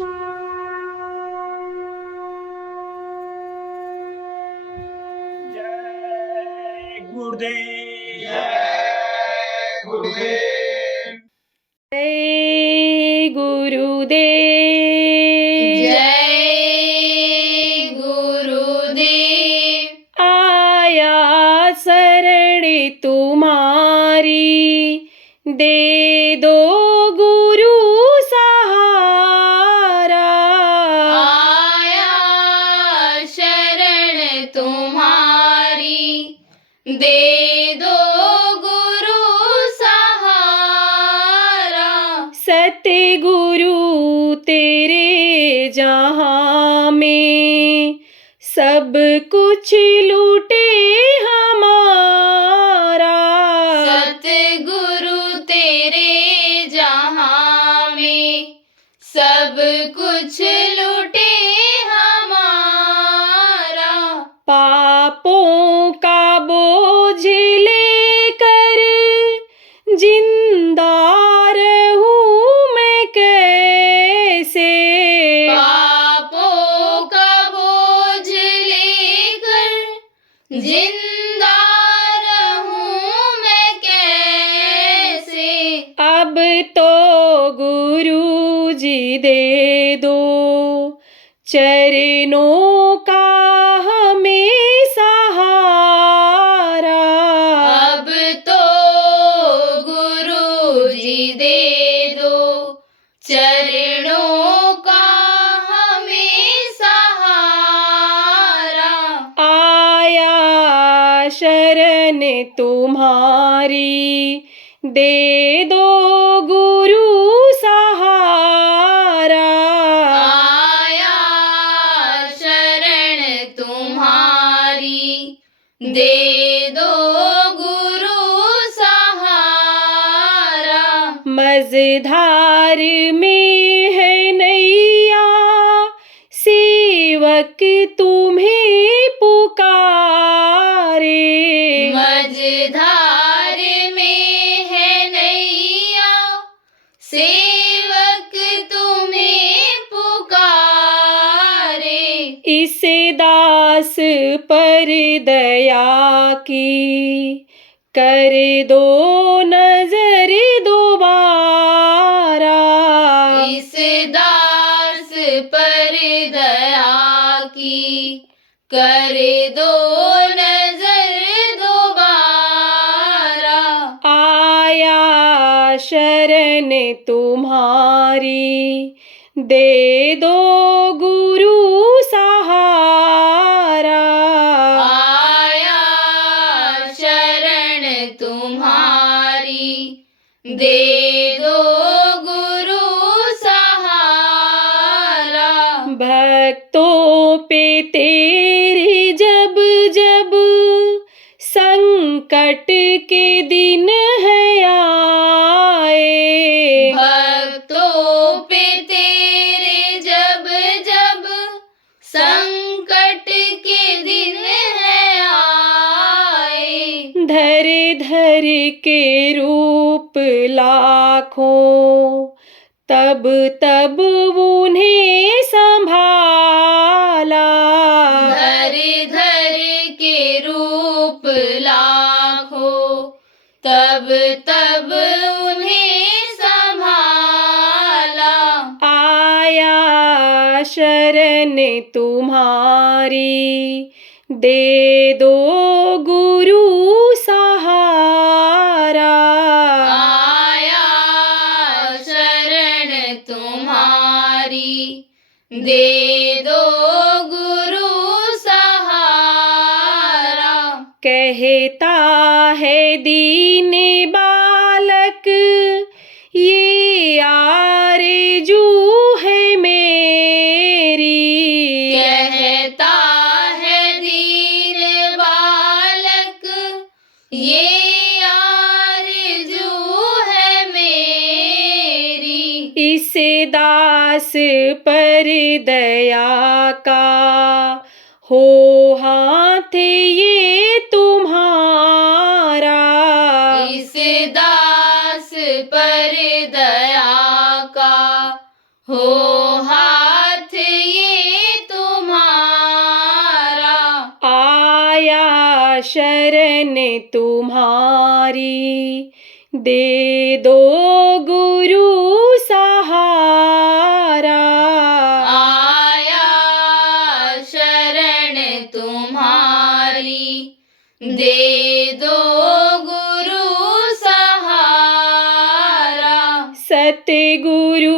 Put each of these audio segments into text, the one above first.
जय गुरुदेव। जय गुरुदेव। जय गुरुदेव। जय गुरुदेव। आया शरण तुम्हारी, दे दो गुरु सहारा। आया शरण तुम्हारी, दे दो गुरु सहारा। सतगुरु तेरे जहाँ में सब कुछ लूटे हमारा। सतगुरु तेरे जहाँ में सब कुछ लूटे हमारा। पापों का बोझ लेकर जिंदा रहूं मैं कैसे। पापों का बोझ लेकर जिंदा रहूं मैं कैसे। अब तो गुरु जी दे दो चरणों का हमें सहारा। अब तो गुरु जी दे दो चरणों का हमें सहारा। आया शरण तुम्हारी, दे दो गुरु सहारा। आया शरण तुम्हारी, दे दो गुरु सहारा। मझधार में है नैया, सेवक तुम्हें पुकारे। मझधार में है नैया, सेवक तुम्हें पुकारे। इस दास पर दया की कर दो नजर दोबारा। इस दास पर दया की कर दो नजर दोबारा। आया शरण तुम्हारी, दे दो गुरु सहारा। आया शरण तुम्हारी, दे दो गुरु सहारा। भक्तों पे तेरे जब जब संकट के दिन है आए। भक्तों पे तेरे जब जब संकट के दिन है आए। धर धर के रूप लाखों, तब तब उन्हें संभाला। धर धर के रूप लाखों, तब तब उन्हें संभाला। आया शरण तुम्हारी, दे दो गुरु सहारा। आया शरण तुम्हारी, दे दो गुरु सहारा। कहता है दीन बालक, ये आरज़ू है मेरी। कहता है दीन बालक, ये आरज़ू है मेरी। इस दास पर दया का हो हाथ ये तुम्हारा। इस दास पर दया का हो हाथ शरण तुम्हारी, दे दो गुरु सहारा। आया शरण तुम्हारी, दे दो गुरु सहारा। सतगुरु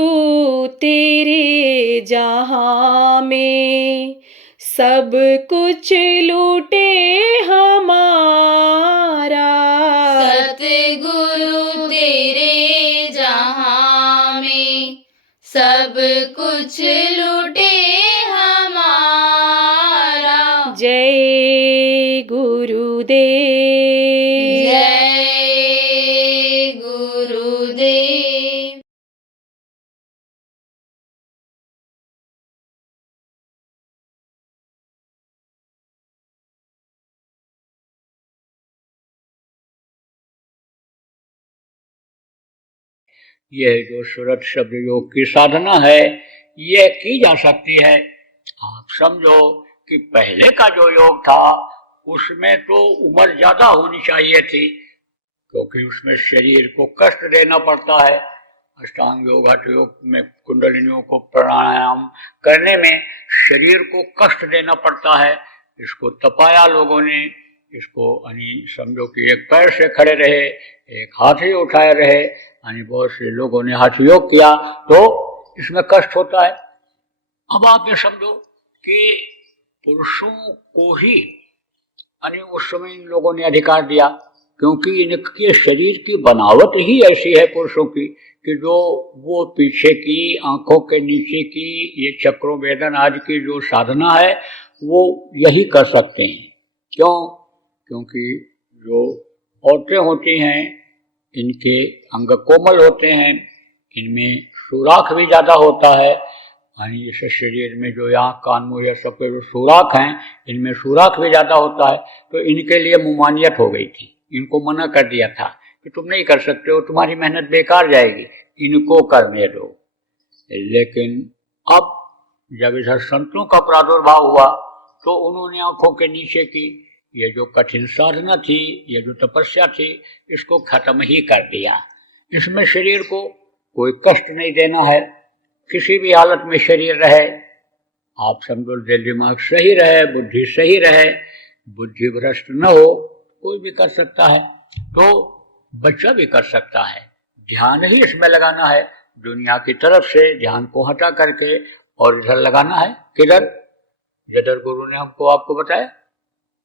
तेरे जहाँ में सब कुछ लूटे हमारा। सतगुरु तेरे जहाँ में सब कुछ लूटे हमारा। जय गुरुदेव। जय गुरुदेव। यह जो सूरत शब्द योग की साधना है यह की जा सकती है। आप समझो कि पहले का जो योग था उसमें तो उम्र ज्यादा होनी चाहिए थी, क्योंकि उसमें शरीर को कष्ट देना पड़ता है। अष्टांग योग हठ योग में कुंडलिनियों को प्राणायाम करने में शरीर को कष्ट देना पड़ता है। इसको तपाया लोगों ने, इसको समझो कि एक पैर से खड़े रहे, एक हाथ ही उठाए रहे, बहुत से लोगों ने हठ योग किया तो इसमें कष्ट होता है। अब आप ये समझो कि पुरुषों को ही उस समय इन लोगों ने अधिकार दिया, क्योंकि इनके शरीर की बनावट ही ऐसी है पुरुषों की कि जो वो पीछे की आंखों के नीचे की ये चक्रों वेदन आदि की जो साधना है वो यही कर सकते हैं। क्यों? क्योंकि जो औरतें होती हैं इनके अंग कोमल होते हैं, इनमें सुराख भी ज़्यादा होता है। जैसे शरीर में जो यहाँ कान मुँह या सब जो सुराख हैं इनमें सुराख भी ज़्यादा होता है, तो इनके लिए मुमानियत हो गई थी। इनको मना कर दिया था कि तुम नहीं कर सकते हो, तुम्हारी मेहनत बेकार जाएगी, इनको करने दो। लेकिन अब जब इधर संतों का प्रादुर्भाव हुआ तो उन्होंने आंखों के नीचे की ये जो कठिन साधना थी, ये जो तपस्या थी, इसको खत्म ही कर दिया। इसमें शरीर को कोई कष्ट नहीं देना है, किसी भी हालत में शरीर रहे, आप समझो दिल दिमाग सही रहे, बुद्धि सही रहे, बुद्धि भ्रष्ट न हो, कोई भी कर सकता है। तो बच्चा भी कर सकता है। ध्यान ही इसमें लगाना है, दुनिया की तरफ से ध्यान को हटा करके और इधर लगाना है। किधर? जिधर गुरु ने हमको आपको बताया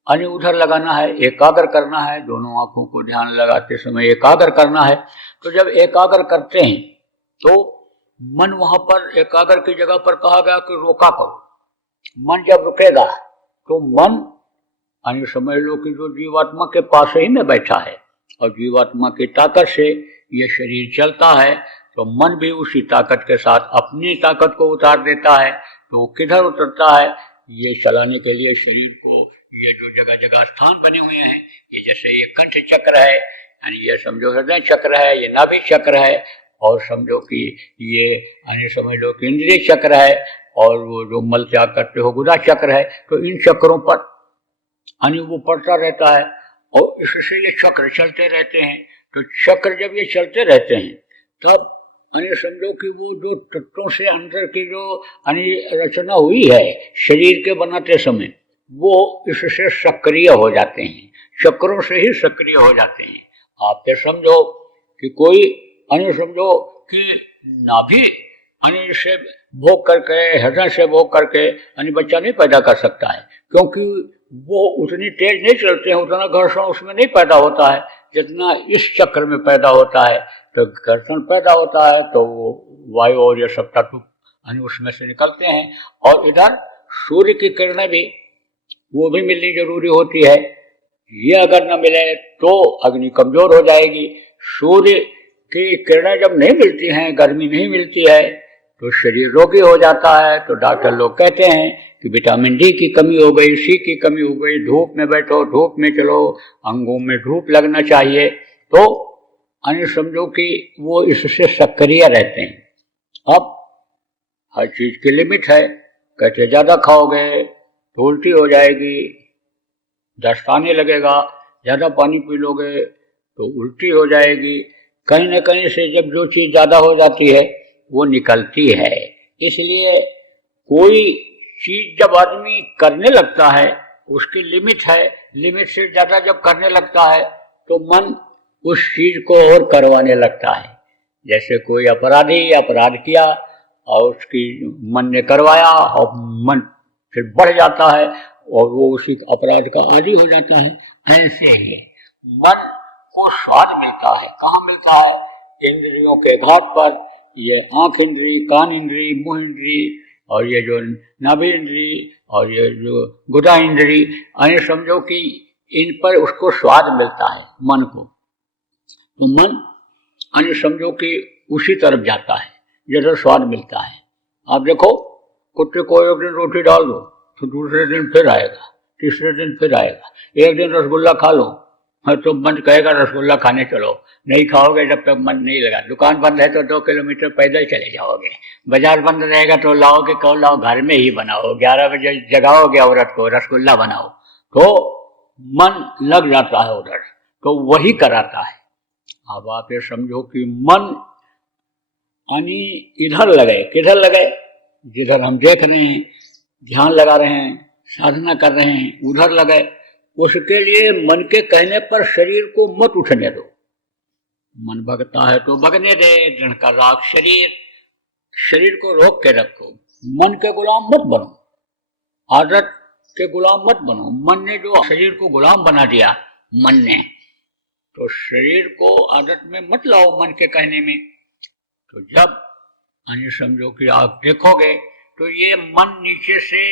उधर लगाना है, एकाग्र करना है। दोनों आंखों को ध्यान लगाते समय एकाग्र करना है। तो जब एकाग्र करते हैं तो मन वहां पर एकाग्र की जगह पर कहा गया कि रोका करो। मन जब रुकेगा तो मन समझ लो कि जो जीवात्मा के पास ही में बैठा है और जीवात्मा की ताकत से ये शरीर चलता है, तो मन भी उसी ताकत के साथ अपनी ताकत को उतार देता है। तो किधर उतरता है? ये चलाने के लिए शरीर को ये जो जगह जगह स्थान बने हुए हैं, ये जैसे ये कंठ चक्र है, ये समझो हृदय चक्र है, ये नाभि चक्र है, और समझो कि ये समझ लो कि इंद्रिय चक्र है, और वो जो मल त्याग करते हो गुदा चक्र है। तो इन चक्रों पर वो पड़ता रहता है और इससे ये चक्र चलते रहते हैं। तो चक्र जब ये चलते रहते हैं तब समझो कि वो जो तत्वों से अंदर की जो रचना हुई है शरीर के बनाते समय, वो इससे सक्रिय हो जाते हैं, चक्रों से ही सक्रिय हो जाते हैं। आप ये समझो कि कोई समझो कि नाभि से भोग करके, हृदय से भोग करके बच्चा नहीं पैदा कर सकता है, क्योंकि वो उतनी तेज नहीं चलते हैं, उतना घर्षण उसमें नहीं पैदा होता है जितना इस चक्र में पैदा होता है। तो घर्षण पैदा होता है तो वो वायु और ये सब तत्व उसमें से निकलते हैं। और इधर सूर्य की किरणें भी वो भी मिलनी जरूरी होती है। ये अगर न मिले तो अग्नि कमजोर हो जाएगी। सूर्य की किरणें जब नहीं मिलती हैं, गर्मी नहीं मिलती है, तो शरीर रोगी हो जाता है। तो डॉक्टर लोग कहते हैं कि विटामिन डी की कमी हो गई, सी की कमी हो गई, धूप में बैठो, धूप में चलो, अंगों में धूप लगना चाहिए। तो समझो कि वो इससे सक्रिय रहते हैं। अब हर चीज की लिमिट है, कहते ज्यादा खाओगे तो उल्टी हो जाएगी, दस्त आने लगेगा, ज़्यादा पानी पी लोगे तो उल्टी हो जाएगी। कहीं न कहीं से जब जो चीज़ ज़्यादा हो जाती है वो निकलती है। इसलिए कोई चीज़ जब आदमी करने लगता है उसकी लिमिट है, लिमिट से ज़्यादा जब करने लगता है तो मन उस चीज़ को और करवाने लगता है। जैसे कोई अपराधी अपराध किया और उसकी मन ने करवाया और मन फिर बढ़ जाता है और वो उसी अपराध का आदी हो जाता है। ऐसे ही मन को स्वाद मिलता है। कहाँ मिलता है? इंद्रियों के घाट पर। ये आँख इंद्री, कान इंद्री, मुँह इंद्री और ये जो नाभि इंद्री और ये जो गुदा इंद्री, यानी समझो कि इन पर उसको स्वाद मिलता है मन को। तो मन यानी समझो कि उसी तरफ जाता है जिधर स्वाद मिलता है। आप देखो, कुत्ते को एक दिन रोटी डाल दो तो दूसरे दिन फिर आएगा, तीसरे दिन फिर आएगा। एक दिन रसगुल्ला खा लो तो मन कहेगा रसगुल्ला खाने चलो, नहीं खाओगे जब तक मन नहीं लगा। दुकान बंद है तो 2 किलोमीटर पैदल चले जाओगे, बाजार बंद रहेगा तो लाओगे कहो लाओ घर में ही बनाओ, 11 बजे जगाओगे औरत को रसगुल्ला बनाओ, तो मन लग जाता है उधर, तो वही कराता है। अब आप ये समझो कि मन यानी इधर लगे, किधर लगे? जिधर हम देख रहे हैं, ध्यान लगा रहे हैं, साधना कर रहे हैं, उधर लगे। उसके लिए मन के कहने पर शरीर को मत उठने दो। मन भगता है तो भगने दे, दृढ़ का राग शरीर, शरीर को रोक के रखो। मन के गुलाम मत बनो, आदत के गुलाम मत बनो। मन ने जो शरीर को गुलाम बना दिया, मन ने, तो शरीर को आदत में मत लाओ मन के कहने में। तो जब यानी समझो कि आप देखोगे तो ये मन नीचे से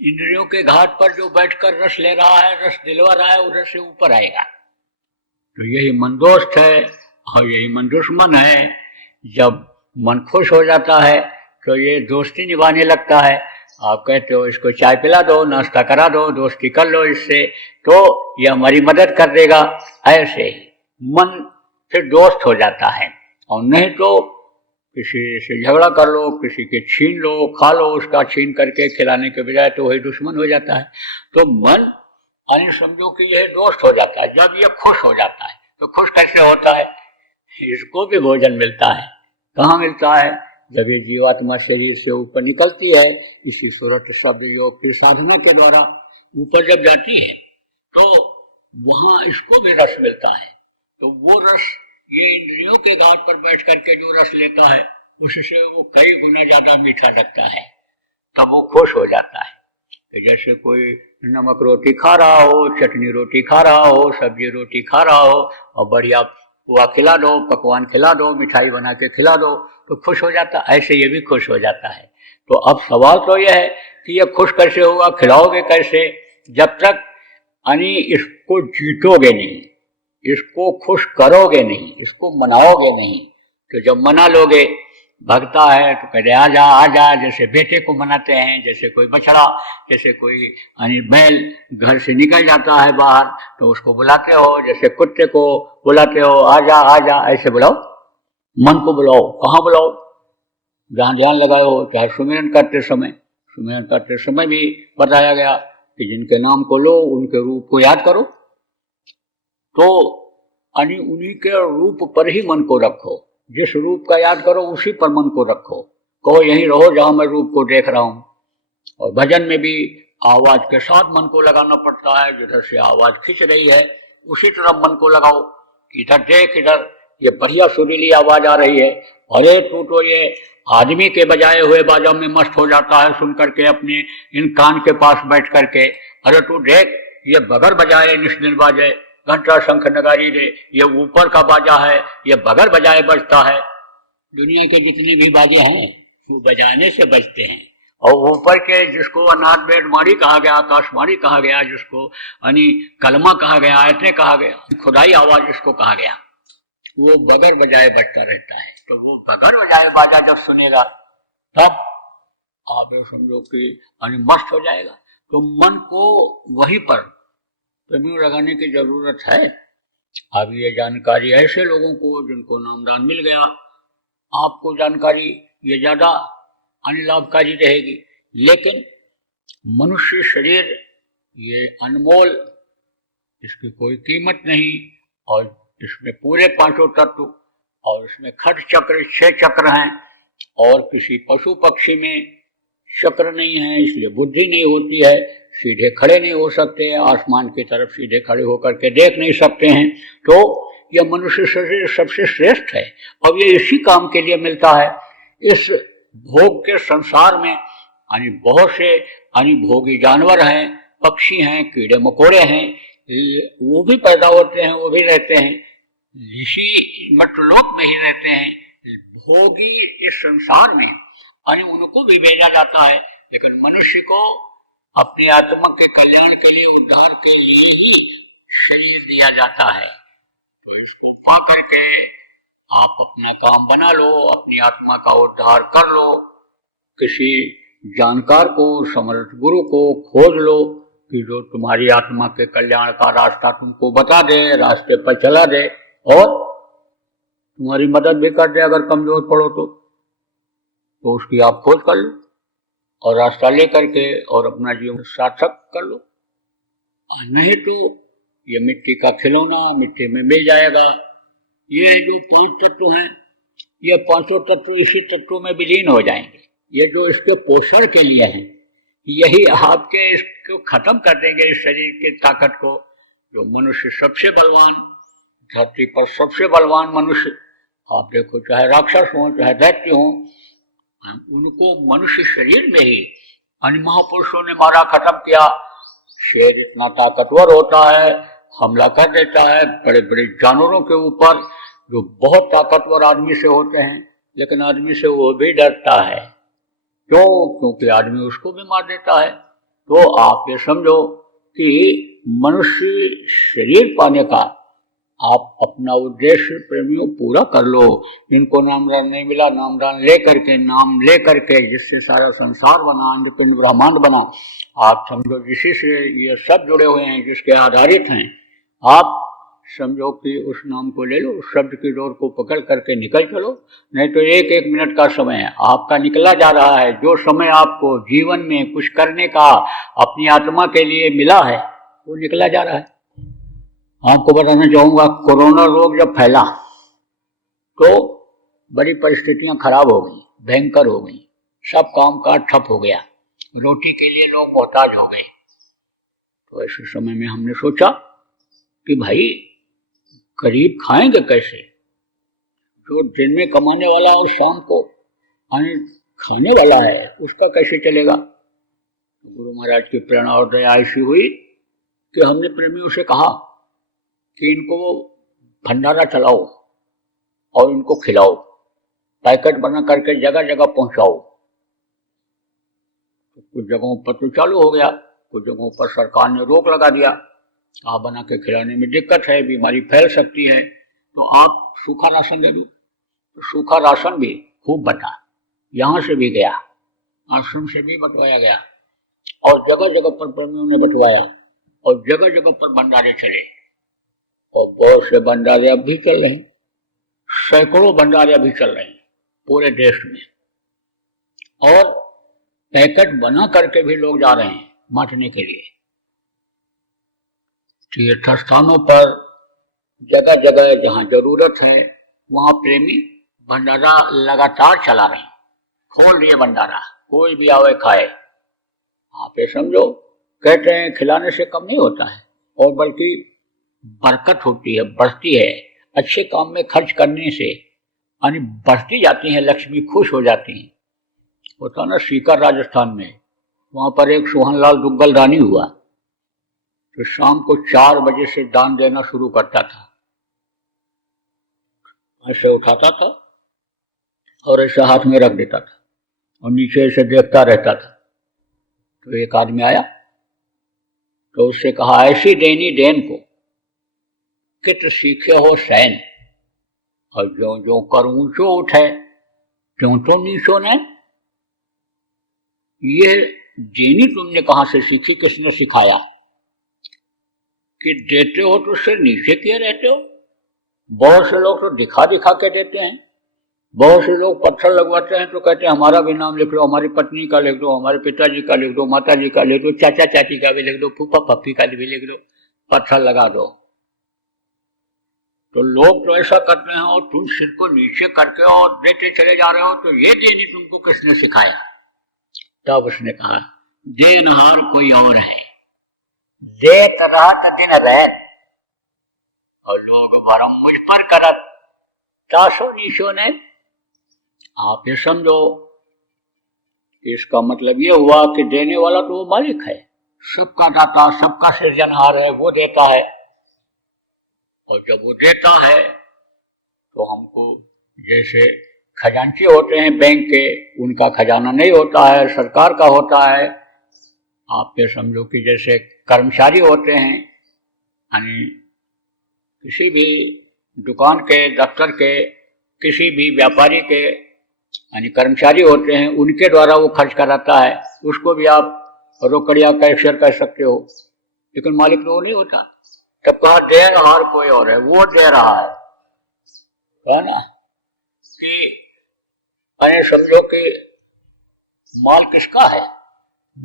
इंद्रियों के घाट पर जो बैठकर रस ले रहा है, रस दिलवा रहा है, उधर से ऊपर आएगा। तो यही मन दोस्त है और यही मन दुश्मन है। जब मन खुश हो जाता है तो ये दोस्ती निभाने लगता है। आप कहते हो इसको चाय पिला दो, नाश्ता करा दो, दोस्ती कर लो इससे, तो ये हमारी मदद कर देगा। ऐसे ही मन फिर दोस्त हो जाता है। और नहीं तो किसी से झगड़ा कर लो, किसी के छीन लो, खा लो, उसका छीन करके खिलाने के बजाय, तो वही दुश्मन हो जाता है। तो मन यानी समझो कि यह दोस्त हो जाता है। जब ये खुश हो जाता है तो खुश कैसे होता है? इसको भी भोजन मिलता है। कहाँ मिलता है? जब ये जीवात्मा शरीर से ऊपर निकलती है, इसी सूरत शब्द योग की साधना के द्वारा ऊपर जब जाती है तो वहाँ इसको भी रस मिलता है। तो वो रस ये इंद्रियों के घाट पर बैठ करके जो रस लेता है उससे वो कई गुना ज्यादा मीठा लगता है, तब वो खुश हो जाता है। तो जैसे कोई नमक रोटी खा रहा हो, चटनी रोटी खा रहा हो, सब्जी रोटी खा रहा हो और बढ़िया पुआ खिला दो, पकवान खिला दो, मिठाई बना के खिला दो तो खुश हो जाता। ऐसे ये भी खुश हो जाता है। तो अब सवाल तो यह है कि ये खुश कैसे होगा, खिलाओगे कैसे? जब तक यानी इसको जीतोगे नहीं, इसको खुश करोगे नहीं, इसको मनाओगे नहीं। तो जब मना लोगे, भगता है तो कहते आजा आजा, जैसे बेटे को मनाते हैं, जैसे कोई बछड़ा, जैसे कोई बैल घर से निकल जाता है बाहर तो उसको बुलाते हो, जैसे कुत्ते को बुलाते हो आजा आजा, ऐसे बुलाओ, मन को बुलाओ। कहाँ बुलाओ? जहाँ ध्यान लगाए हो, चाहे सुमिरन करते समय, सुमिरन करते समय भी बताया गया कि जिनके नाम को लो उनके रूप को याद करो। तो उन्हीं के रूप पर ही मन को रखो। जिस रूप का याद करो उसी पर मन को रखो। कहो यहीं रहो जहां मैं रूप को देख रहा हूं। और भजन में भी आवाज के साथ मन को लगाना पड़ता है। जिधर से आवाज खींच रही है उसी तरफ मन को लगाओ। इधर देख, इधर ये बढ़िया सुरीली आवाज आ रही है, अरे तू तो ये आदमी के बजाए हुए बाजा में मस्त हो जाता है सुन करके अपने इन कान के पास बैठ करके। अरे तू देख, ये बगर बजाए निष्दिन बाजे, घंटा शंख नगारी रे, ये ऊपर का बाजा है, ये बगर बजाए बजता है। दुनिया के जितनी भी बाजे हैं वो बजाने से बजते हैं। और ऊपर के जिसको अनाथ वेद वाणी कहा गया, आकाशवाणी कहा गया, जिसको कलमा कहा गया, आयतें कहा गया, खुदाई आवाज जिसको कहा गया, वो बगर बजाए बजता रहता है। तो वो बगर बजाए बाजा जब सुनेगा तब आप समझो कि मस्त हो जाएगा। तो मन को वहीं पर तभी लगाने की जरूरत है। अब ये जानकारी ऐसे लोगों को जिनको नामदान मिल गया, आपको जानकारी ये ज्यादा लाभकारी रहेगी। लेकिन मनुष्य शरीर ये अनमोल इसकी कोई कीमत नहीं। और इसमें पूरे पांचों तत्व, और इसमें खट चक्र 6 चक्र हैं, और किसी पशु पक्षी में चक्र नहीं है, इसलिए बुद्धि नहीं होती है, सीधे खड़े नहीं हो सकते, आसमान की तरफ सीधे खड़े होकर के देख नहीं सकते हैं। तो यह मनुष्य शरीर सबसे श्रेष्ठ है, और ये इसी काम के लिए मिलता है। इस भोग के संसार में बहुत से अनुभोगी जानवर हैं, पक्षी हैं, कीड़े मकोड़े हैं, वो भी पैदा होते हैं, वो भी रहते हैं, ऋषि मट्टलोक में ही रहते हैं। भोगी इस संसार में उनको भी भेजा जाता है, लेकिन मनुष्य को अपनी आत्मा के कल्याण के लिए, उद्धार के लिए ही शरीर दिया जाता है। तो इसको पा करके आप अपना काम बना लो, अपनी आत्मा का उद्धार कर लो, किसी जानकार को, समर्थ गुरु को खोज लो कि जो तुम्हारी आत्मा के कल्याण का रास्ता तुमको बता दे, रास्ते पर चला दे और तुम्हारी मदद भी कर दे अगर कमजोर पड़ो तो उसकी आप खोज कर लो और रास्ता ले करके और अपना जीवन सार्थक कर लो। नहीं तो ये मिट्टी का खिलौना मिट्टी में मिल जाएगा। ये जो 5 तत्व हैं, ये 5 तत्व इसी तत्वों में विलीन हो जाएंगे। ये जो इसके पोषण के लिए हैं, यही आपके इसको खत्म कर देंगे, इस शरीर की ताकत को। जो मनुष्य सबसे बलवान, धरती पर सबसे बलवान मनुष्य आप देखो, चाहे राक्षस हो चाहे दैत्य हो, उनको मनुष्य शरीर में ही महापुरुषों ने मारा, खत्म किया। शेर इतना ताकतवर होता है, हमला कर देता है बड़े बड़े जानवरों के ऊपर जो बहुत ताकतवर आदमी से होते हैं, लेकिन आदमी से वो भी डरता है। क्यों? क्योंकि आदमी उसको भी मार देता है। तो आप ये समझो कि मनुष्य शरीर पाने का आप अपना उद्देश्य प्रेमियों पूरा कर लो। इनको नामदान नहीं मिला, नामदान ले करके, नाम ले करके, जिससे सारा संसार बना, अंडपिंड ब्रह्मांड बना। आप समझो जिसी से ये सब जुड़े हुए हैं, जिसके आधारित हैं, आप समझो कि उस नाम को ले लो, उस शब्द की डोर को पकड़ करके निकल चलो। नहीं तो 1-1 मिनट का समय आपका निकला जा रहा है। जो समय आपको जीवन में कुछ करने का अपनी आत्मा के लिए मिला है, वो निकला जा रहा है। आपको बताना चाहूंगा, कोरोना रोग जब फैला तो बड़ी परिस्थितियां खराब हो गई, भयंकर हो गई, सब काम काज ठप हो गया, रोटी के लिए लोग मोहताज हो गए। तो ऐसे समय में हमने सोचा कि भाई गरीब खाएंगे कैसे? जो दिन में कमाने वाला और शाम को खाने वाला है, उसका कैसे चलेगा? गुरु महाराज की प्रेरणा और दया ऐसी हुई कि हमने प्रेमियों से कहा कि इनको भंडारा चलाओ और इनको खिलाओ, पैकेट बना करके जगह जगह पहुंचाओ। तो कुछ जगहों पर तो चालू हो गया, कुछ जगहों पर सरकार ने रोक लगा दिया। आप बना के खिलाने में दिक्कत है, बीमारी फैल सकती है, तो आप सूखा राशन दे दो। तो सूखा राशन भी खूब बटा, यहाँ से भी गया, आश्रम से भी बंटवाया गया, और जगह जगह पर प्रेमियों ने बंटवाया, और जगह जगह पर भंडारे चले। और बहुत से भंडारे अब भी चल रहे हैं, सैकड़ों भंडारे अभी चल रहे हैं पूरे देश में। और पैकेट बना करके भी लोग जा रहे हैं बांटने के लिए। तीर्थ स्थानों पर जगह जगह जहाँ जरूरत है, वहाँ प्रेमी भंडारा लगातार चला रहे हैं, खोल दिए भंडारा, कोई भी आवे खाए। आप ये समझो, कहते हैं खिलाने से कम नहीं होता है, और बल्कि बरकत होती है, बढ़ती है। अच्छे काम में खर्च करने से बढ़ती जाती है, लक्ष्मी खुश हो जाती है। होता ना सीकर राजस्थान में, वहां पर एक सोहनलाल दुग्गल दानी हुआ, तो शाम को 4 बजे से दान देना शुरू करता था। ऐसे उठाता था और ऐसे हाथ में रख देता था और नीचे ऐसे देखता रहता था। तो एक आदमी आया तो उससे कहा, ऐसी देनी देन को कित सीखे हो सैन, और जो जो कर ऊंचो उठे त्यों तो नीचो ने। ये देनी तुमने कहां से सीखी, किसने सिखाया? कि देते हो तो सिर नीचे किए रहते हो। बहुत से लोग तो दिखा दिखा के देते हैं, बहुत से लोग पत्थर लगवाते हैं तो कहते हैं हमारा भी नाम लिख लो, हमारी पत्नी का लिख दो, हमारे पिताजी का लिख दो, माता जी का लिख दो, चाचा चाची का भी लिख दो, फूफा फप्पी का भी लिख दो। पत्थर लगा दो। तो लोग तो ऐसा करते हैं और तुम सिर को नीचे करके और देते चले जा रहे हो, तो ये देनी तुमको किसने सिखाया? तब उसने कहा देनहार कोई और है, देत रात दिन रैत और लोग भरम मुझ पर करत ताशो नीशो ने। आप ये समझो, इसका मतलब ये हुआ कि देने वाला तो वो मालिक है, सबका दाता, सबका सृजनहार है, वो देता है। और जब वो देता है तो हमको, जैसे खजांची होते हैं बैंक के, उनका खजाना नहीं होता है, सरकार का होता है। आप ये समझो कि जैसे कर्मचारी होते हैं, यानी किसी भी दुकान के, दफ्तर के, किसी भी व्यापारी के यानी कर्मचारी होते हैं, उनके द्वारा वो खर्च कराता है, उसको भी आप रोकड़िया कैशियर कह सकते हो, लेकिन मालिक तो वो नहीं होता। तब कहा देनहार कोई और है, वो दे रहा है ना। कि अरे समझो कि माल किसका है?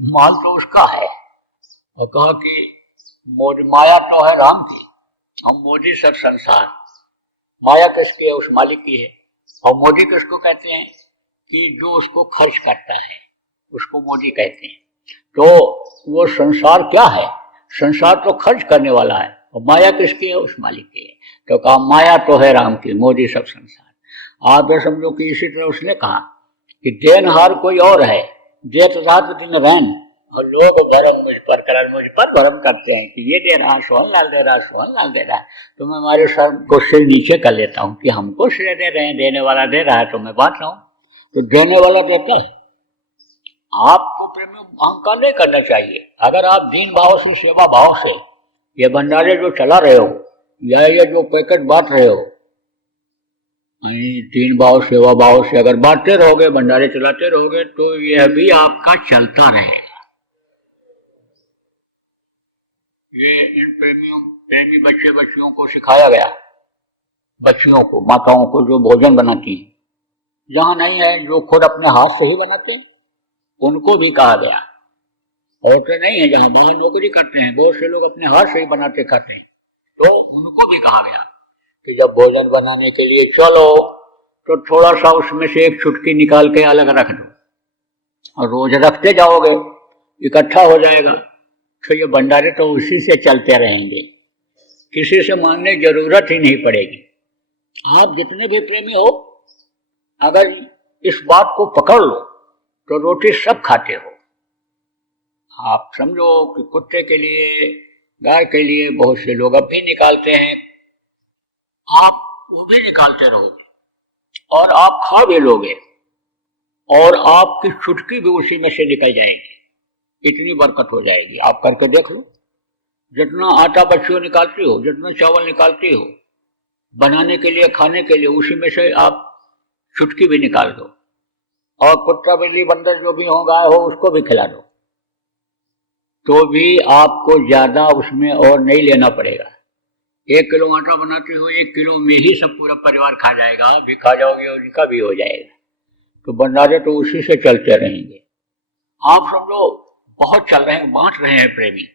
माल तो उसका है। और कहा कि माया तो है राम की और मोदी सब संसार। माया किसकी है? उस मालिक की है। और मोदी किसको कहते हैं? कि जो उसको खर्च करता है उसको मोदी कहते हैं। तो वो संसार क्या है? संसार तो खर्च करने वाला है। और माया किसकी है? उस मालिक की है। तो कहा माया तो है राम की, मोदी सब संसार। आप ये समझो कि इसी तरह उसने कहा कि देनहार कोई और है, देत रात दिन रैन और लोग भरम मुझ पर भरम करते हैं कि ये दे रहा, सोहनलाल दे रहा, सोहनलाल दे रहा। तो मैं हमारे सर को सिर नीचे कर लेता हूँ कि हमको श्रेय दे रहे हैं, देने वाला दे रहा है तो मैं बांट रहा हूँ। तो देने वाला देता है। आपको प्रेम में अहंकार नहीं करना चाहिए। अगर आप दीन भाव से, सेवा भाव से ये भंडारे जो चला रहे हो या ये जो पैकेट बांट रहे हो, दीन भाव सेवा भाव से अगर बांटते रहोगे, भंडारे चलाते रहोगे, तो यह भी आपका चलता रहेगा। ये इन प्रेमी बच्चे बच्चियों को सिखाया गया, बच्चियों को, माताओं को जो भोजन बनाती हैं, जहां नहीं है जो खुद अपने हाथ से ही बनाते हैं, उनको भी कहा गया। औरतें नहीं है जहां बाहर नौकरी करते हैं, बहुत से लोग अपने हाथ से ही बनाते खाते हैं, तो उनको भी कहा गया कि जब भोजन बनाने के लिए चलो तो थोड़ा सा उसमें से एक चुटकी निकाल के अलग रख दो, और रोज रखते जाओगे इकट्ठा हो जाएगा, तो ये भंडारे तो उसी से चलते रहेंगे, किसी से मांगने की जरूरत ही नहीं पड़ेगी। आप जितने भी प्रेमी हो, अगर इस बात को पकड़ लो तो रोटी सब खाते हो। आप समझो कि कुत्ते के लिए, गाय के लिए बहुत से लोग अब भी निकालते हैं, आप वो भी निकालते रहोगे और आप खा भी लोगे और आपकी चुटकी भी उसी में से निकल जाएगी, इतनी बरकत हो जाएगी। आप करके देख लो, जितना आटा बच्चियों निकालती हो, जितना चावल निकालती हो बनाने के लिए, खाने के लिए, उसी में से आप चुटकी भी निकाल दो, और कुत्ता बिल्ली बंदर जो भी हो, गाय हो, उसको भी खिला दो, तो भी आपको ज्यादा उसमें और नहीं लेना पड़ेगा। 1 किलो आटा बनाते हो, 1 किलो में ही सब पूरा परिवार खा जाएगा, आप भी खा जाओगे और उनका भी हो जाएगा। तो भंडारे तो उसी से चलते रहेंगे। आप सब लोग बहुत चल रहे हैं, बांट रहे हैं प्रेमी।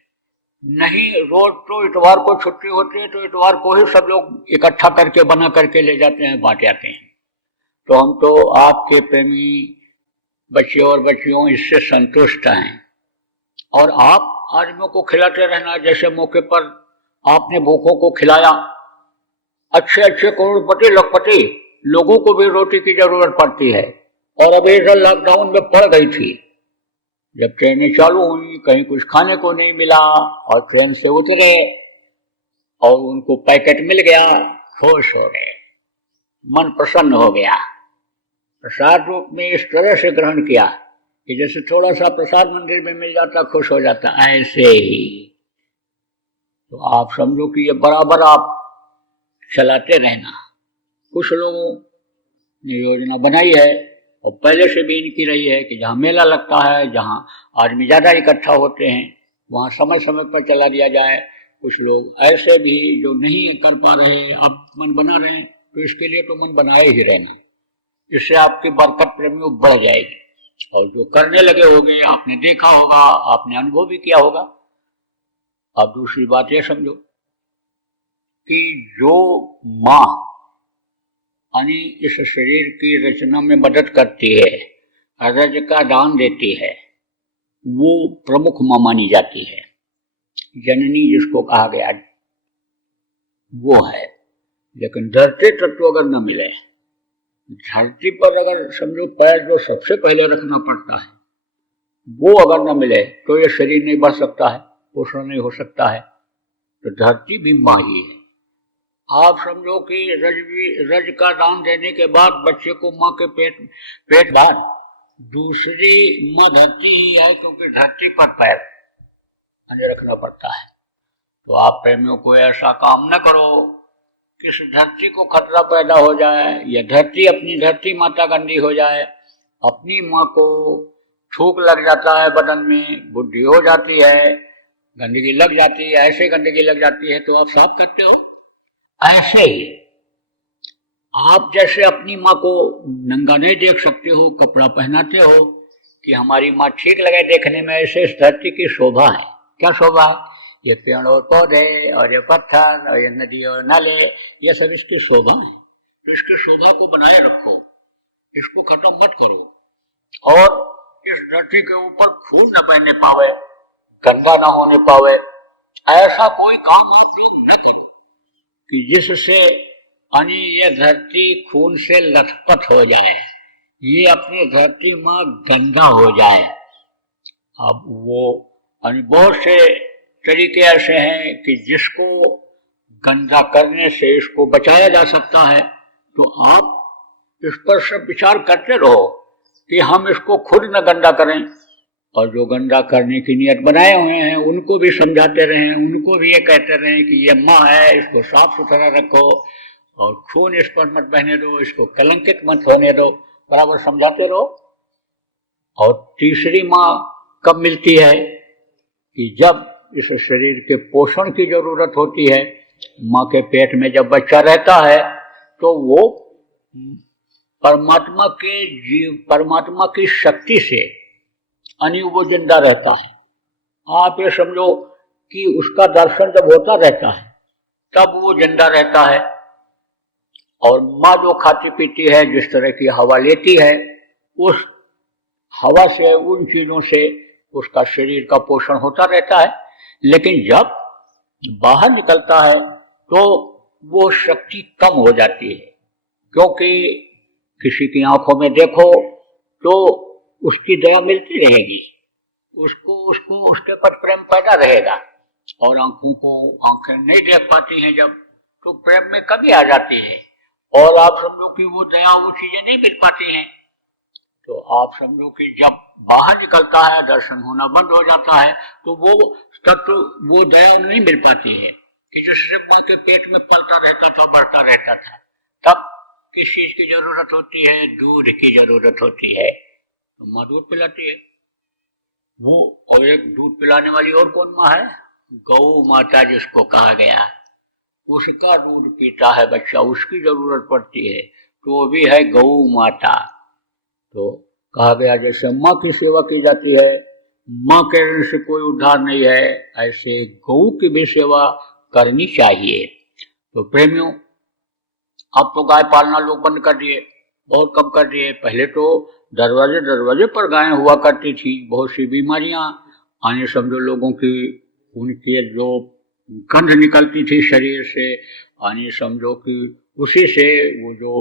नहीं, रोज तो इतवार को छुट्टी होती है, तो इतवार को ही सब लोग इकट्ठा करके बना करके ले जाते हैं, बांट जाते हैं। तो हम तो आपके प्रेमी बच्चे और बच्चियों इससे संतुष्ट हैं। और आप आदमियों को खिलाते रहना, जैसे मौके पर आपने भूखों को खिलाया। अच्छे अच्छे करोड़पति लखपति लोगों को भी रोटी की जरूरत पड़ती है, और अभी इधर लॉकडाउन में पड़ गई थी, जब ट्रेनें चालू हुई, कहीं कुछ खाने को नहीं मिला, और ट्रेन से उतरे और उनको पैकेट मिल गया, खुश हो गए, मन प्रसन्न हो गया। प्रसाद रूप में इस तरह से ग्रहण किया कि जैसे थोड़ा सा प्रसाद मंदिर में मिल जाता, खुश हो जाता, ऐसे ही। तो आप समझो कि ये बराबर आप चलाते रहना। कुछ लोगों ने योजना बनाई है और पहले से भी इनकी रही है कि जहाँ मेला लगता है, जहाँ आदमी ज़्यादा इकट्ठा होते हैं, वहाँ समय समय पर चला दिया जाए। कुछ लोग ऐसे भी जो नहीं कर पा रहे, अब मन बना रहे हैं, तो इसके लिए तो मन बनाए ही रहना, इससे आपकी बरकत प्रेमियों बढ़ जाएगी। और जो करने लगे होंगे, आपने देखा होगा, आपने अनुभव भी किया होगा अब दूसरी बात यह समझो कि जो माँ यानी इस शरीर की रचना में मदद करती है, रज का दान देती है, वो प्रमुख माँ मानी जाती है। जननी जिसको कहा गया वो है। लेकिन धरती तत्व अगर न मिले, धरती पर अगर समझो पैर जो सबसे पहले रखना पड़ता है वो अगर न मिले तो ये शरीर नहीं बढ़ सकता है, पोषण नहीं हो सकता है। तो धरती भी माँ ही है। आप समझो कि रज का दान देने के बाद बच्चे को माँ के पेट बाद दूसरी माँ धरती ही है, क्योंकि धरती पर पैर रखना पड़ता है। तो आप प्रेमियों को ऐसा काम न करो कि इस धरती को खतरा पैदा हो जाए या धरती अपनी धरती माता गंदी हो जाए। अपनी माँ को थूक लग जाता है, बदन में बुद्धि हो जाती है, गंदगी लग जाती है, ऐसे गंदगी लग जाती है तो आप साफ करते हो। ऐसे ही आप जैसे अपनी माँ को नंगा नहीं देख सकते हो, कपड़ा पहनाते हो कि हमारी माँ ठीक लगे देखने में, ऐसे इस धरती की शोभा है। क्या शोभा है? ये पेड़ और पौधे और ये पत्थर और ये नदी और नाले, ये सब इसकी शोभा है। तो इसकी शोभा को बनाए रखो, इसको खत्म मत करो। और इस धरती के ऊपर खून न बहने पावे, गंदा न होने पावे, ऐसा कोई काम आप लोग न करो कि जिससे यानी ये धरती खून से लथपथ हो जाए, ये अपनी धरती माँ गंदा हो जाए। अब वो यानी बहुत से तरीके ऐसे हैं कि जिसको गंदा करने से इसको बचाया जा सकता है। तो आप इस पर सब विचार करते रहो कि हम इसको खुद न गंदा करें, और जो गंदा करने की नियत बनाए हुए हैं उनको भी समझाते रहें, उनको भी ये कहते रहें कि ये माँ है, इसको साफ सुथरा रखो और खून इस पर मत बहने दो, इसको कलंकित मत होने दो, बराबर समझाते रहो। और तीसरी माँ कब मिलती है? कि जब इस शरीर के पोषण की जरूरत होती है। माँ के पेट में जब बच्चा रहता है तो वो परमात्मा की शक्ति से यानी वो जिंदा रहता है। आप ये समझो कि उसका दर्शन जब होता रहता है तब वो जिंदा रहता है। और माँ जो खाती पीती है, जिस तरह की हवा लेती है, उस हवा से, उन चीजों से उसका शरीर का पोषण होता रहता है। लेकिन जब बाहर निकलता है तो वो शक्ति कम हो जाती है, क्योंकि किसी की आंखों में देखो तो उसकी दया मिलती रहेगी, उसको उसके पर प्रेम पैदा रहेगा। और आंखें नहीं देख पाती हैं जब, तो प्रेम में कमी आ जाती है और आप समझो कि वो दया, वो चीजें नहीं मिल पाती हैं। तो आप समझो कि जब बाहर निकलता है, दर्शन होना बंद हो जाता है, तो वो तत्व, वो दया नहीं मिल पाती है कि जिससे माँ के पेट में पलता रहता था, बढ़ता रहता था। तब किस चीज की जरूरत होती है? दूध की जरूरत होती है। तो माँ दूध पिलाती है वो। और एक दूध पिलाने वाली और कौन माँ है? गौ माता जिसको कहा गया, उसका दूध पीता है बच्चा, उसकी जरूरत पड़ती है, तो वो भी है गौ माता। तो कहा गया जैसे माँ की सेवा की जाती है, माँ के ऋण से कोई उद्धार नहीं है, ऐसे गौ की भी सेवा करनी चाहिए। तो प्रेमियों, अब तो गाय पालना लोग बंद कर दिए, बहुत कम कर दिए। पहले तो दरवाजे दरवाजे पर गायें हुआ करती थी। बहुत सी बीमारियां आने समझो लोगों की, उनके जो गंध निकलती थी शरीर से, आने समझो कि उसी से वो जो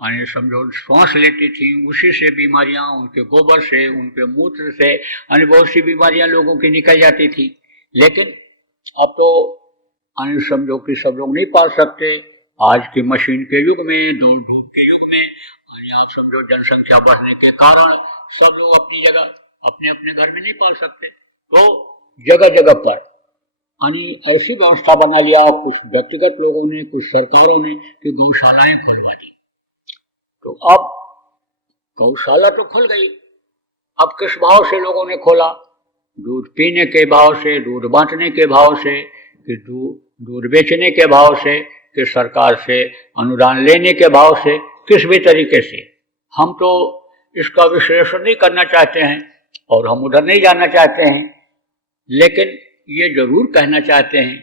आने समझो श्वास लेती थी, उसी से बीमारियां, उनके गोबर से, उनके मूत्र से आने बहुत सी बीमारियां लोगों की निकल जाती थी। लेकिन अब तो आने समझो कि सब लोग नहीं पाल सकते। आज की मशीन के युग में, दौड़ धूप के युग में, आप समझो जनसंख्या बढ़ने के कारण सब लोग अपनी जगह अपने अपने घर में नहीं पाल सकते। तो जगह जगह पर यानी ऐसी व्यवस्था बना लिया कुछ व्यक्तिगत लोगों ने, कुछ सरकारों ने, कि गौशालाएं खुलवा दी। तो अब गौशाला तो खुल गई, अब किस भाव से लोगों ने खोला? दूध पीने के भाव से, दूध बांटने के भाव से, कि दूध बेचने के भाव से, कि सरकार से अनुदान लेने के भाव से, किस भी तरीके से। हम तो इसका विश्लेषण नहीं करना चाहते हैं और हम उधर नहीं जाना चाहते हैं, लेकिन ये जरूर कहना चाहते हैं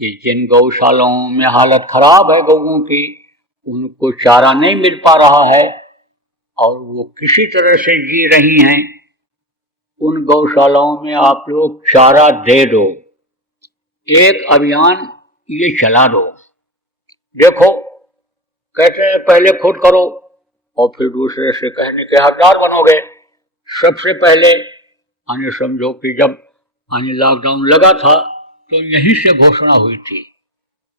कि जिन गौशालाओं में हालत खराब है गौओं की, उनको चारा नहीं मिल पा रहा है और वो किसी तरह से जी रही हैं, उन गौशालाओं में आप लोग चारा दे दो। एक अभियान ये चला दो। देखो, कहते हैं पहले खुद करो और फिर दूसरे से कहने के हकदार बनोगे। सबसे पहले समझो कि जब लॉकडाउन लगा था तो यहीं से घोषणा हुई थी,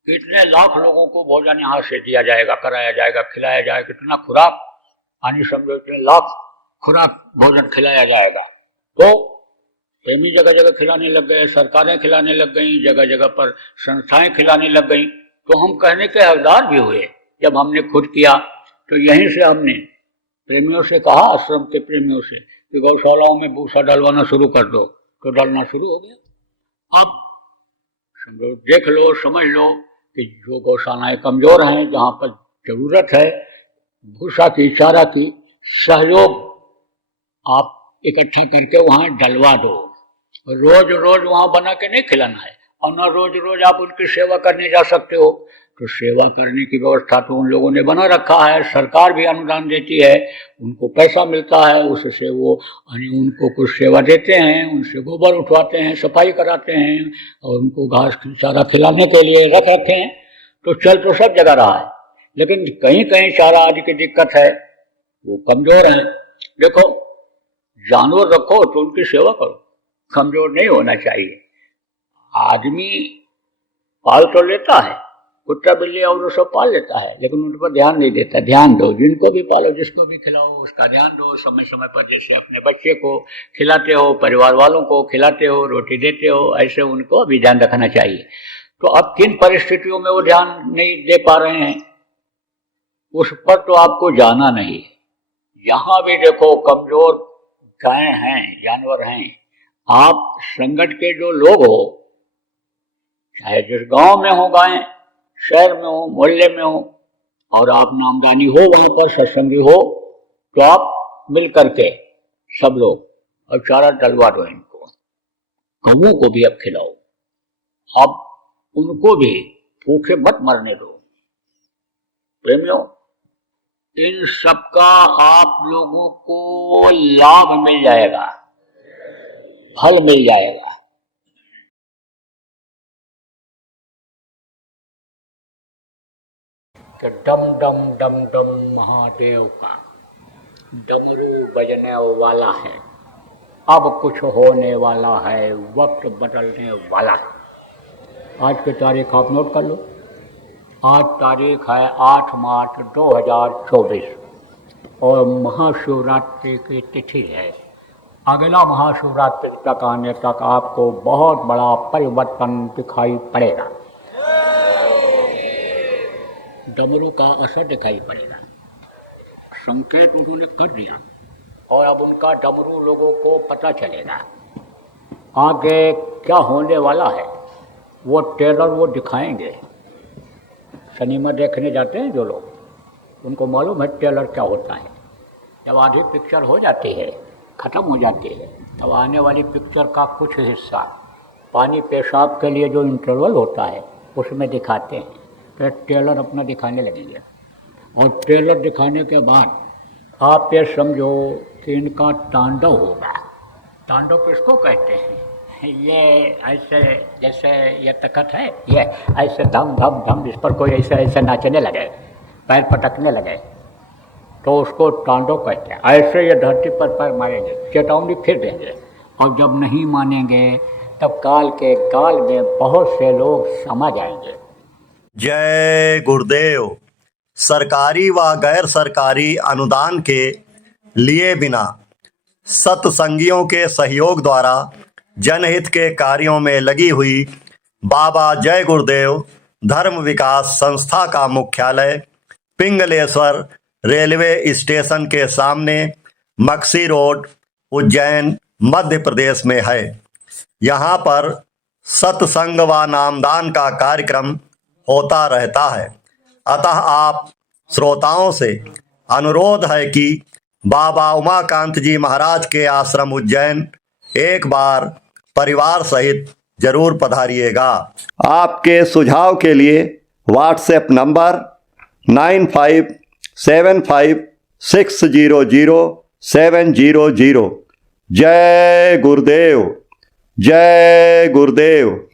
कितने लाख लोगों को भोजन यहाँ से दिया जाएगा, कराया जाएगा, खिलाया जाएगा, कितना खुराक, समझो इतने लाख खुराक भोजन खिलाया जाएगा। तो प्रेमी जगह जगह खिलाने लग गए, सरकारें खिलाने लग गई, जगह जगह पर संस्थाएं खिलाने लग गई। तो हम कहने के हकदार भी हुए। जब हमने खुद किया तो यहीं से हमने प्रेमियों से कहा, आश्रम के प्रेमियों से, कि गौशालाओं में भूसा डलवाना शुरू कर दो, तो डलना शुरू हो गया। अब समझो, देख लो, समझ लो कि जो गौशालाएं कमजोर हैं, जहाँ पर जरूरत है भूसा की, चारा की, सहयोग आप इकट्ठा करके वहाँ डलवा दो। रोज रोज वहाँ बना के नहीं खिलाना है, और ना रोज रोज आप उनकी सेवा करने जा सकते हो। तो सेवा करने की व्यवस्था तो उन लोगों ने बना रखा है, सरकार भी अनुदान देती है, उनको पैसा मिलता है, उससे वो उनको कुछ सेवा देते हैं, उनसे गोबर उठवाते हैं, सफाई कराते हैं, और उनको घास चारा खिलाने के लिए रख रखे हैं। तो चल तो सब जगह रहा है, लेकिन कहीं कहीं चारा आदि की दिक्कत है, वो कमजोर हैं। देखो, जानवर रखो तो उनकी सेवा करो, कमजोर नहीं होना चाहिए। आदमी पाल तो लेता है, कुत्ता बिल्ली और वो सब पाल लेता है, लेकिन उन पर ध्यान नहीं देता। ध्यान दो, जिनको भी पालो, जिसको भी खिलाओ, उसका ध्यान दो। समय समय पर जैसे अपने बच्चे को खिलाते हो, परिवार वालों को खिलाते हो, रोटी देते हो, ऐसे उनको भी ध्यान रखना चाहिए। तो अब किन परिस्थितियों में वो ध्यान नहीं दे पा रहे हैं, उस पर तो आपको जाना नहीं। यहाँ भी देखो, कमजोर गाय हैं, जानवर हैं। आप संगठ के जो लोग हो, चाहे जिस गांव में हो गाय, शहर में हो, मोहल्ले में हो, और आप नामदानी हो, वहां पर सत्संगी हो, तो आप मिल करके सब लोग अब चारा डलवा दो इनको। गौओं को भी अब खिलाओ, अब उनको भी भूखे मत मरने दो। प्रेमियों, इन सबका आप लोगों को लाभ मिल जाएगा, फल मिल जाएगा। कि डम डम डम डम महादेव का डमरू बजने वाला है, अब कुछ होने वाला है, वक्त बदलने वाला है। आज की तारीख आप नोट कर लो। आज तारीख है 8 मार्च 2024 और महाशिवरात्रि की तिथि है। अगला महाशिवरात्रि तक आने तक आपको बहुत बड़ा परिवर्तन दिखाई पड़ेगा, डमरू का असर दिखाई पड़ेगा। संकेत उन्होंने कर दिया और अब उनका डमरू लोगों को पता चलेगा। आगे क्या होने वाला है वो टेलर वो दिखाएंगे। सिनेमा देखने जाते हैं जो लोग, उनको मालूम है टेलर क्या होता है। जब आधी पिक्चर हो जाती है, ख़त्म हो जाती है, तब आने वाली पिक्चर का कुछ हिस्सा पानी पेशाब के लिए जो इंटरवल होता है उसमें दिखाते हैं। तो टेलर अपना दिखाने लगेंगे और टेलर दिखाने के बाद आप ये समझो कि इनका तांडव होगा। तांडव किसको कहते हैं? ये ऐसे जैसे ये तखत है, ये ऐसे धम धम धम, जिस पर कोई ऐसे ऐसे नाचने लगे, पैर पटकने लगे, तो उसको तांडव कहते हैं। ऐसे ये धरती पर पैर मारेंगे, चेतावनी फिर देंगे, और जब नहीं मानेंगे तब काल के गाल में बहुत से लोग समा जाएंगे। जय गुरुदेव। सरकारी व गैर सरकारी अनुदान के लिए बिना सत्संगियों के सहयोग द्वारा जनहित के कार्यों में लगी हुई बाबा जय गुरुदेव धर्म विकास संस्था का मुख्यालय पिंगलेश्वर रेलवे स्टेशन के सामने मक्सी रोड, उज्जैन, मध्य प्रदेश में है। यहाँ पर सत्संग व नामदान का कार्यक्रम होता रहता है। अतः आप श्रोताओं से अनुरोध है कि बाबा उमाकांत जी महाराज के आश्रम उज्जैन एक बार परिवार सहित जरूर पधारिएगा। आपके सुझाव के लिए व्हाट्सएप नंबर 9575600700। जय गुरुदेव, जय गुरुदेव।